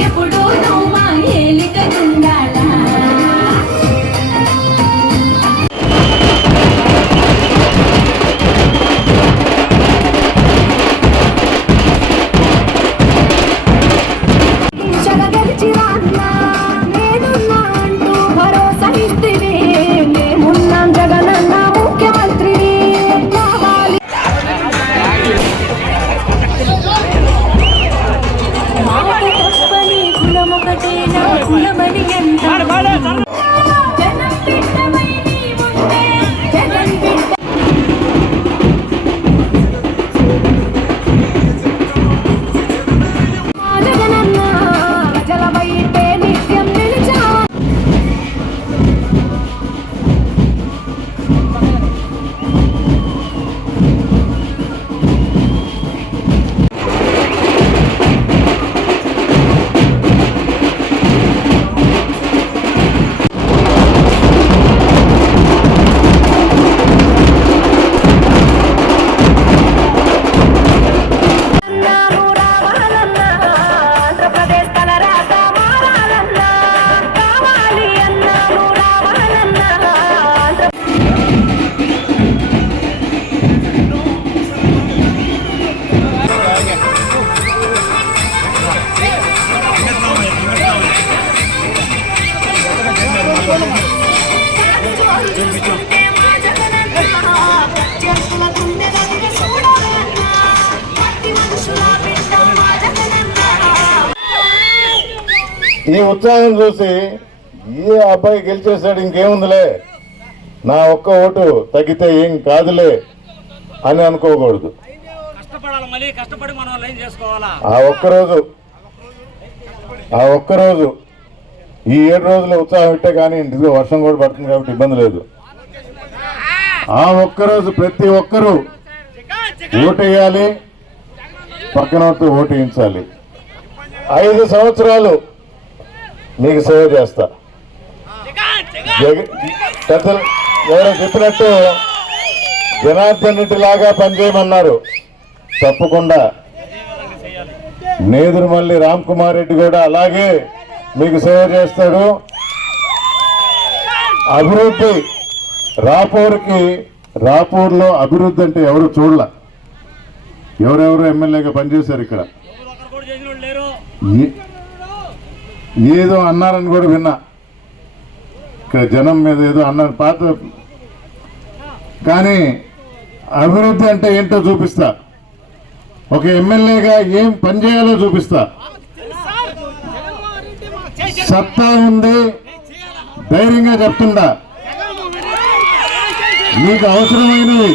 ఎప్పుడో నువ్వు మా ఏలిక ఈ ఉత్సాహం చూసి ఏ అబ్బాయి గెలిచేశాడు ఇంకేముందిలే? నా ఒక్క ఓటు తగ్గితే ఏం కాదులే అని అనుకోకూడదు. ఆ ఒక్కరోజు ఆ ఒక్కరోజు ఈ ఏడు రోజుల ఉత్సాహం ఇట్టే కానీ ఇదిగో వర్షం కూడా పడుతుంది కాబట్టి ఇబ్బంది లేదు. ఆ ఒక్కరోజు ప్రతి ఒక్కరూ ఓటేయాలి పక్కన ఓటేయించాలి. ఐదు సంవత్సరాలు మీకు సేవ చేస్తా. జగ- పెద్దలు ఎవరో చెప్పినట్టు జనార్దన్ రెడ్డి లాగా పనిచేయమన్నారు తప్పకుండా. నేదురుమల్లి రామ్ కుమార్ రెడ్డి కూడా అలాగే మీకు సేవ చేస్తాడు. అభివృద్ధి రాపూర్కి రాపూర్లో అభివృద్ధి అంటే ఎవరు చూడలే? ఎవరెవరు ఎమ్మెల్యేగా పనిచేశారు ఇక్కడ? ఏదో అన్నారని కూడా విన్నా. ఇక్కడ జనం మీద ఏదో అన్నారు పాత కానీ అభివృద్ధి అంటే ఏంటో చూపిస్తా. ఒక ఎమ్మెల్యేగా ఏం పని చేయాలో చూపిస్తా. సత్తా ఉంది. ధైర్యంగా చెప్తుండా మీకు అవసరమైనవి.